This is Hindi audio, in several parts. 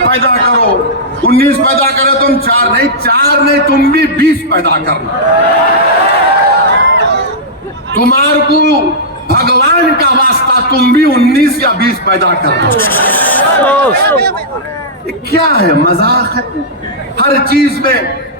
पैदा करो, 19 पैदा करे तुम, 4 नहीं तुम भी 20 पैदा करना। तुम्हारे को भगवान का वास्ता तुम भी 19 या 20 पैदा करना। क्या है, मजाक है हर चीज में।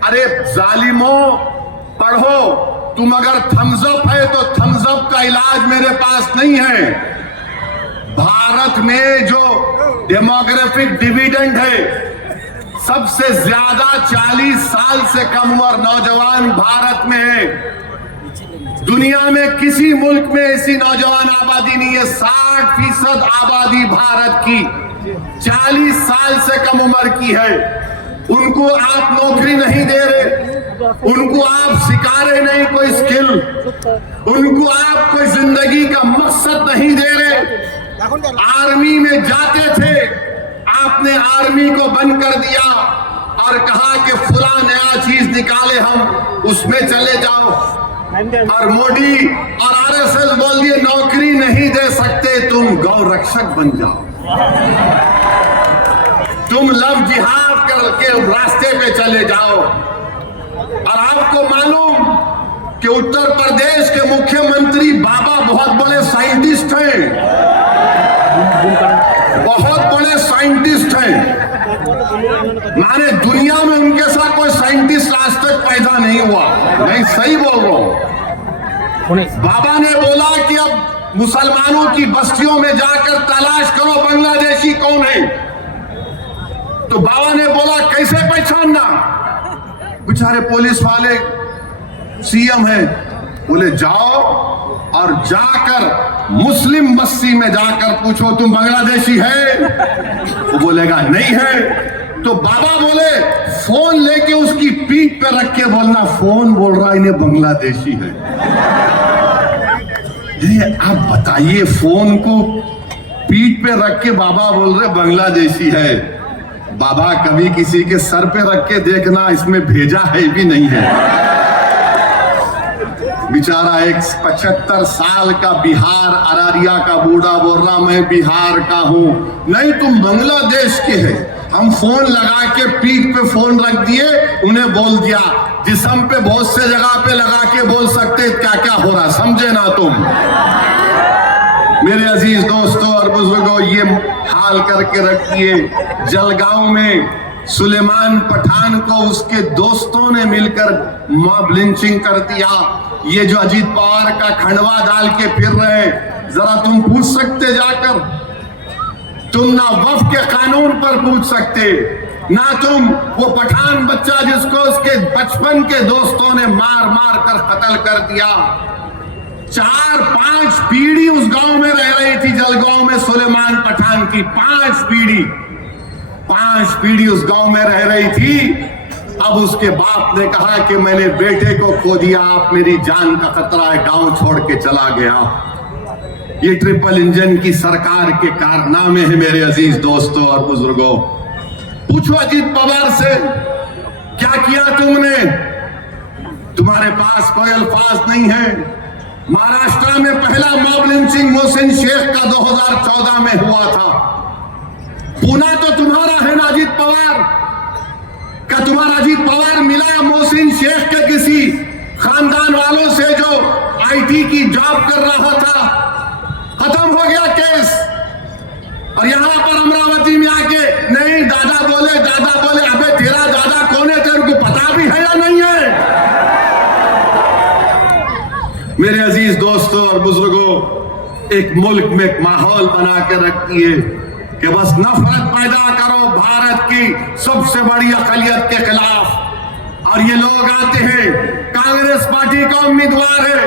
अरे जालिमों, पढ़ो। तुम अगर थम्स अप है तो थम्स अप का इलाज मेरे पास नहीं है। भारत में जो डेमोग्राफिक डिविडेंड है, सबसे ज्यादा 40 साल से कम उम्र नौजवान भारत में है। दुनिया में किसी मुल्क में ऐसी नौजवान आबादी नहीं है। 60% आबादी भारत की 40 साल से कम उम्र की है। उनको आप नौकरी नहीं दे रहे, उनको आप सिखा रहे नहीं कोई स्किल, उनको आप कोई जिंदगी का मकसद नहीं दे रहे। आर्मी में जाते थे, आपने आर्मी को बंद कर दिया और कहा कि फुला नया चीज निकाले हम उसमें चले जाओ। और मोदी और आरएसएस बोल दिए नौकरी नहीं दे सकते, तुम गौ रक्षक बन जाओ, तुम लव जिहाद करके रास्ते पे चले जाओ। और आपको मालूम कि उत्तर प्रदेश के मुख्यमंत्री बाबा बहुत बड़े साइंटिस्ट हैं, बहुत बड़े साइंटिस्ट हैं। माने दुनिया में उनके साथ कोई साइंटिस्ट आज तक पैदा नहीं हुआ। मैं सही बोल रहा हूं। बाबा ने बोला कि अब मुसलमानों की बस्तियों में जाकर तलाश करो बांग्लादेशी कौन है। तो बाबा ने बोला कैसे पहचानना। बेचारे पुलिस वाले सीएम है, बोले जाओ और जाकर मुस्लिम बस्ती में जाकर पूछो तुम बांग्लादेशी है। वो बोलेगा नहीं है। तो बाबा बोले फोन लेके उसकी पीठ पे रख के बोलना फोन बोल रहा इन्हें बांग्लादेशी है। आप बताइए, फोन को पीठ पे रख के बाबा बोल रहे बांग्लादेशी है। बाबा कभी किसी के सर पे रख के देखना, इसमें भेजा है भी नहीं है। बेचारा एक 75 साल का बिहार अररिया का बूढ़ा बोल रहा मैं बिहार का हूं। नहीं, तुम बांग्लादेश के हैं। हम फोन लगा के पीठ पे फोन रख दिए, उन्हें बोल दिया। जिस्म पे बहुत से जगह पे लगा के बोल सकते क्या क्या हो रहा, समझे ना तुम। मेरे अजीज दोस्तों और बुजुर्गों, ये हाल करके रखिए। जलगांव में सुलेमान पठान को उसके दोस्तों ने मिलकर मॉब लिंचिंग कर दिया। ये जो अजीत पवार का खंडवा डाल के फिर रहे, जरा तुम पूछ सकते जाकर। तुम ना वफ के कानून पर पूछ सकते, ना तुम वो पठान बच्चा जिसको उसके बचपन के दोस्तों ने मार मार कर कत्ल कर दिया। 4-5 पीढ़ी उस गांव में रह रही थी, जलगांव में सुलेमान पठान की 5 पीढ़ी उस गांव में रह रही थी। अब उसके बाप ने कहा कि मैंने बेटे को खो दिया, आप मेरी जान का खतरा है, गांव छोड़ के चला गया। ये ट्रिपल इंजन की सरकार के कारनामे हैं मेरे अजीज दोस्तों और बुजुर्गों। पूछो अजीत पवार से क्या किया तुमने, तुम्हारे पास कोई अल्फाज नहीं है। महाराष्ट्र में पहला मॉब लिंचिंग मोहसिन शेख का 2014 में हुआ था। पुणे तो तुम्हारा है ना अजीत पवार का, तुम्हारा अजीत पवार मिला मोहसिन शेख के किसी खानदान वालों से जो आईटी की जॉब कर रहा था, खत्म हो गया केस। और यहां पर अमरावती में आके नहीं दादा बोले अबे तेरा दादा कौन है, तेरे को पता भी है या नहीं है। मेरे अजीज दोस्तों और बुजुर्गों, एक मुल्क में एक माहौल बना के रखती है कि बस नफरत पैदा करो भारत की सबसे बड़ी अकलियत के खिलाफ। और ये लोग आते हैं, कांग्रेस पार्टी का उम्मीदवार है,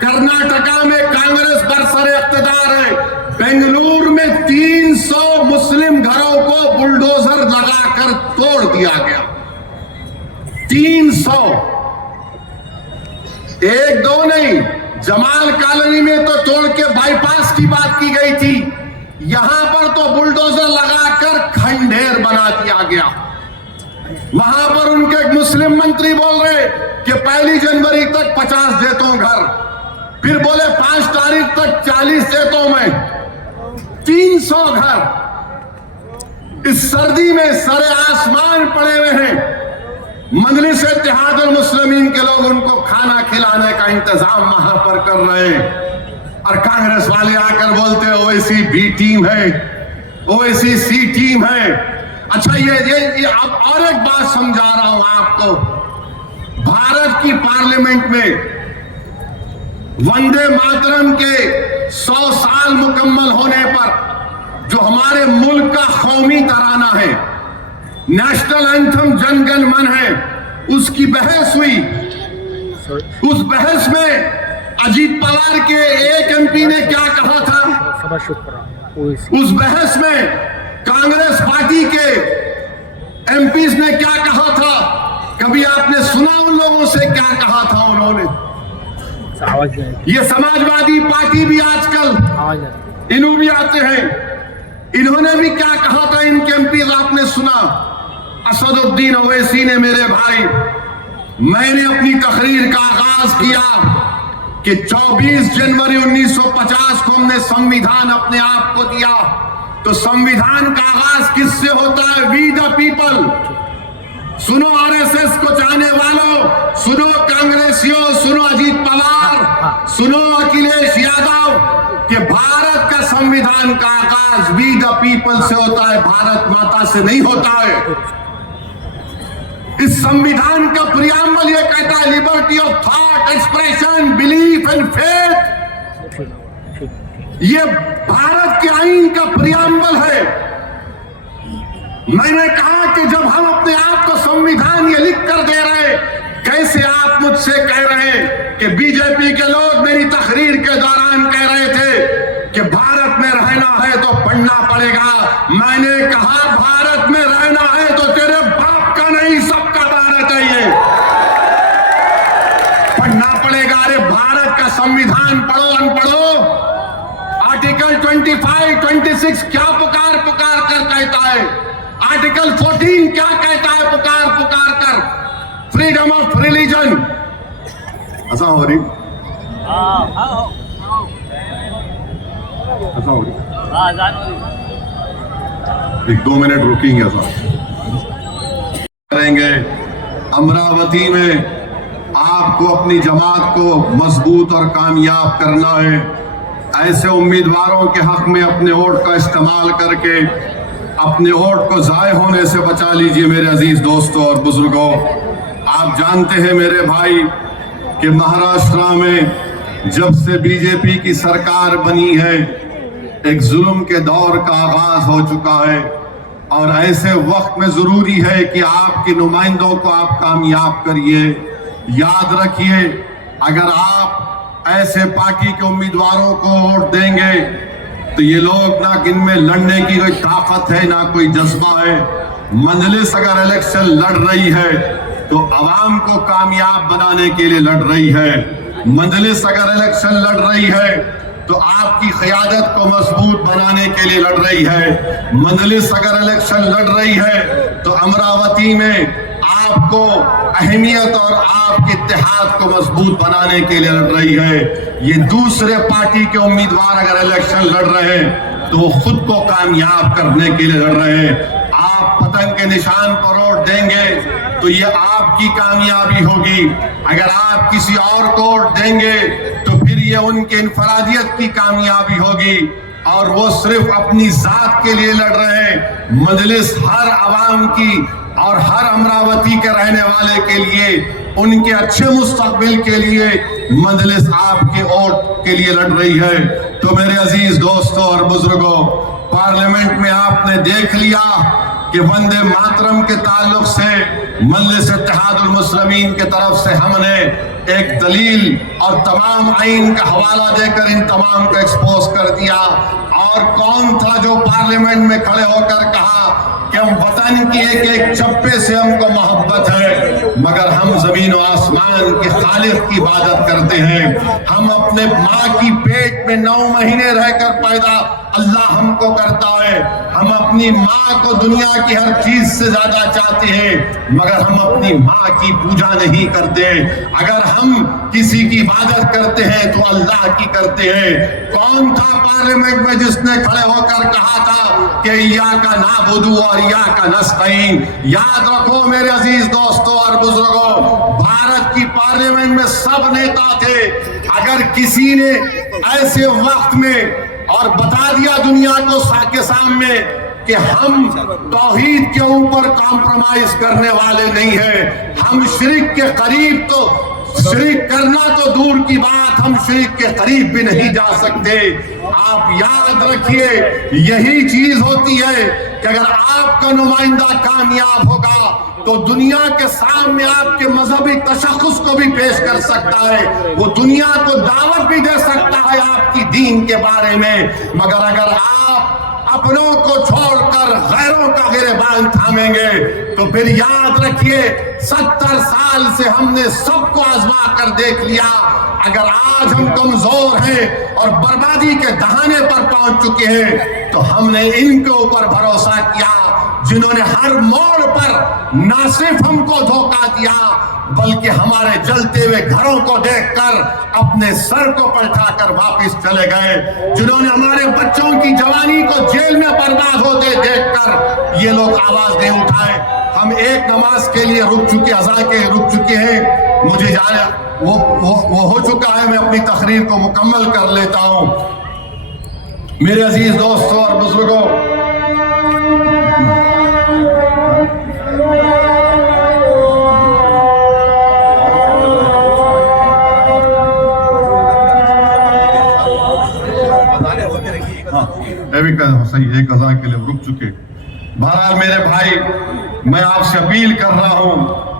कर्नाटका में कांग्रेस बरसरे इख्तिदार है, बेंगलुरु में 300 मुस्लिम घरों को बुलडोजर लगाकर तोड़ दिया गया। 300, 1-2 नहीं, जमाल कॉलोनी में तो तोड़ के बाईपास की बात की गई थी, यहां पर तो बुलडोजर लगाकर खंडेर बना दिया गया। वहां पर उनके एक मुस्लिम मंत्री बोल रहे कि 1 जनवरी तक 50 देता हूं घर, फिर बोले 5 तारीख तक 40 देता हूं मैं। 300 घर इस सर्दी में सरे आसमान पड़े हुए हैं, मजलिस इत्तेहादुल मुस्लिमीन के लोग उनको खाना खिलाने का इंतजाम वहां पर कर रहे हैं, और कांग्रेस वाले आकर बोलते हैं ओवैसी बी टीम है, ओवैसी सी टीम है। अच्छा ये अब और एक बात समझा रहा हूं आपको। भारत की पार्लियामेंट में वंदे मातरम के 100 साल मुकम्मल होने पर जो हमारे मुल्क का कौमी तराना है, नेशनल एंथम जन गण मन है, उसकी बहस हुई। उस बहस में अजीत पवार के एक एमपी ने क्या कहा था, उस बहस में कांग्रेस पार्टी के एमपीज ने क्या कहा था, कभी आपने सुना उन लोगों से क्या कहा था उन्होंने? ये समाजवादी पार्टी भी आजकल इन्हों भी आते हैं, इन्होंने भी क्या कहा था इनके एमपीज आपने सुना? असदुद्दीन ओवैसी ने, मेरे भाई, मैंने अपनी तकरीर का आगाज किया कि 24 जनवरी 1950 को हमने संविधान अपने आप को दिया, तो संविधान का आगाज किससे होता है? We the people. सुनो आरएसएस को चाहने वालों, सुनो कांग्रेसियों, सुनो अजीत पवार, सुनो अखिलेश यादव, कि भारत का संविधान का आगाज वी द पीपल से होता है, भारत माता से नहीं होता है। इस संविधान का प्रियम्बल ये कहता है liberty of thought, expression, belief and faith. ये भारत के आईन का प्रियम्बल है। मैंने कहा कि जब हम अपने आप को संविधान ये लिख कर दे रहे, कैसे आप मुझसे कह रहे हैं कि बीजेपी के लोग मेरी तकरीर के दौरान कह रहे थे कि भारत में रहना है तो पढ़ना पड़ेगा। मैंने कहा भारत में रहना है तो तेरे बाप का नहीं, सबका भारत है, ये पढ़ना पड़ेगा। अरे भारत का संविधान पढ़ो अनपढ़ो, आर्टिकल 25, 26 क्या पुकार पुकार कर कहता है, आर्टिकल 14 क्या कहता है पुकार पुकार कर, फ्रीडम ऑफ रिलीजन। ऐसा हो रही, ऐसा हो रही, 1-2 मिनट रुकेंगे, ऐसा करेंगे। अमरावती में आपको अपनी जमात को मजबूत और कामयाब करना है। ऐसे उम्मीदवारों के हक में अपने वोट का इस्तेमाल करके अपने वोट को जाय होने से बचा लीजिए। मेरे अजीज दोस्तों और बुजुर्गों, आप जानते हैं मेरे भाई कि महाराष्ट्र में जब से बीजेपी की सरकार बनी है, एक जुल्म के दौर का आगाज हो चुका है, और ऐसे वक्त में जरूरी है कि आपके नुमाइंदों को आप कामयाब करिए। याद रखिए, अगर आप ऐसे पार्टी के उम्मीदवारों को वोट देंगे तो ये लोग ना इनमें लड़ने की कोई ताकत है ना कोई जज्बा है। मजलिस अगर इलेक्शन लड़ रही है तो अवाम को कामयाब बनाने के लिए लड़ रही है। मजलिस अगर इलेक्शन लड़ रही है तो आपकी क़यादत को मजबूत बनाने के लिए लड़ रही है। मजलिस अगर इलेक्शन लड़ रही है तो अमरावती में आपको अहमियत और आपके इत्तेहाद को मजबूत बनाने के लिए लड़ रही है। ये दूसरे पार्टी के उम्मीदवार अगर इलेक्शन लड़ रहे हैं तो वो खुद को कामयाब करने के लिए लड़ रहे हैं। आप पतंग के निशान पर वोट देंगे तो ये आपकी कामयाबी होगी। अगर आप किसी और को वोट देंगे तो फिर ये उनके इनफरादियत की कामयाबी होगी, और वो सिर्फ अपनी जात के लिए लड़ रहे हैं। मजलिस हर आवाम की और हर अमरावती के रहने वाले के लिए, उनके अच्छे मुस्तकबिल के लिए मजलिस आपके वोट के लिए लड़ रही है। तो मेरे अजीज दोस्तों और बुजुर्गों, पार्लियामेंट में आपने देख लिया कि वंदे मातरम के ताल्लुक से मजलिस इत्तेहादुल मुस्लिमीन के तरफ से हमने एक दलील और तमाम आइन का हवाला देकर इन तमाम को एक्सपोज कर दिया। और कौन था जो पार्लियामेंट में खड़े होकर कहा कि हम वतन की एक एक चप्पे से हमको मोहब्बत है, मगर हम जमीन और आसमान के खालिक की इबादत करते हैं। हम अपने माँ की पेट में 9 महीने रहकर पैदा अल्लाह हमको करता है। हम अपनी माँ को दुनिया की हर चीज से ज्यादा चाहते हैं, मगर हम अपनी माँ की पूजा नहीं करते। अगर हम किसी की इबादत करते हैं तो अल्लाह की करते हैं। कौन था पार्लियामेंट में जिसने खड़े होकर कहा था कि इय्याका नअबुदु और इय्याका नस्तईन? याद रखो मेरे अजीज दोस्तों और बुजुर्गों, भारत की पार्लियामेंट में सब नेता थे। अगर किसी ने ऐसे वक्त में और बता दिया दुनिया को के सामने कि हम तौहीद के ऊपर कॉम्प्रोमाइज करने वाले नहीं हैं, हम शिर्क के करीब तो शिर्क करना तो दूर की बात, हम शिर्क के करीब भी नहीं जा सकते। आप याद रखिए, यही चीज होती है कि अगर आपका नुमाइंदा कामयाब होगा तो दुनिया के सामने आपके मजहबी तशख़्ख़ुस को भी पेश कर सकता है, वो दुनिया को दावत भी दे सकता है आपकी दीन के बारे में। मगर अगर आप अपनों को छोड़कर गैरों का गिरबान थामेंगे तो फिर याद रखिए 70 साल से हमने सबको आजमा कर देख लिया। अगर आज हम कमजोर हैं और बर्बादी के दहाने पर पहुंच चुके हैं तो हमने इनके ऊपर भरोसा किया जिन्होंने हर मोड़ पर न सिर्फ हमको धोखा दिया बल्कि हमारे जलते हुए घरों को देखकर अपने सर को पलटाकर वापस चले गए, जिन्होंने हमारे बच्चों की जवानी को जेल में बर्बाद होते देखकर ये लोग आवाज नहीं उठाए। हम एक नमाज के लिए रुक चुके, अज़ा के रुक चुके हैं, मुझे जाना वो हो चुका है। मैं अपनी तकरीर को मुकम्मल कर लेता हूं। मेरे अजीज दोस्तों और बुजुर्गों, सही एक अज़ा के लिए रुक चुके। बहरहाल मेरे भाई, मैं आपसे अपील कर रहा हूं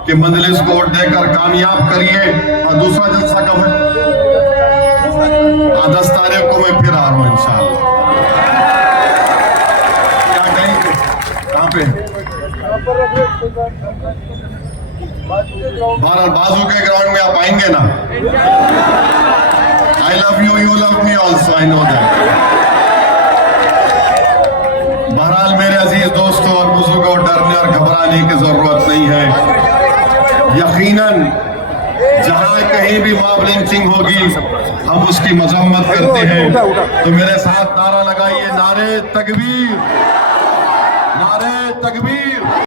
कि मजलिस को वोट देकर कामयाब करिए। और दूसरा जलसा कब है? 10 तारीख को मैं फिर आ रहा हूं इंशाअल्लाह। क्या कहेंगे? कहाँ पे? बहरहाल बाजू के ग्राउंड में आप आएंगे ना? I love you, you love me also, I know that. बहरहाल मेरे अजीज दोस्तों और बुजुर्गों, डरने और घबराने की जरूरत नहीं है। यकीनन जहां कहीं भी मॉब लिंचिंग होगी हम उसकी मजम्मत करते हैं। तो मेरे साथ नारा लगाइए, नारे तकबीर, नारे तकबीर।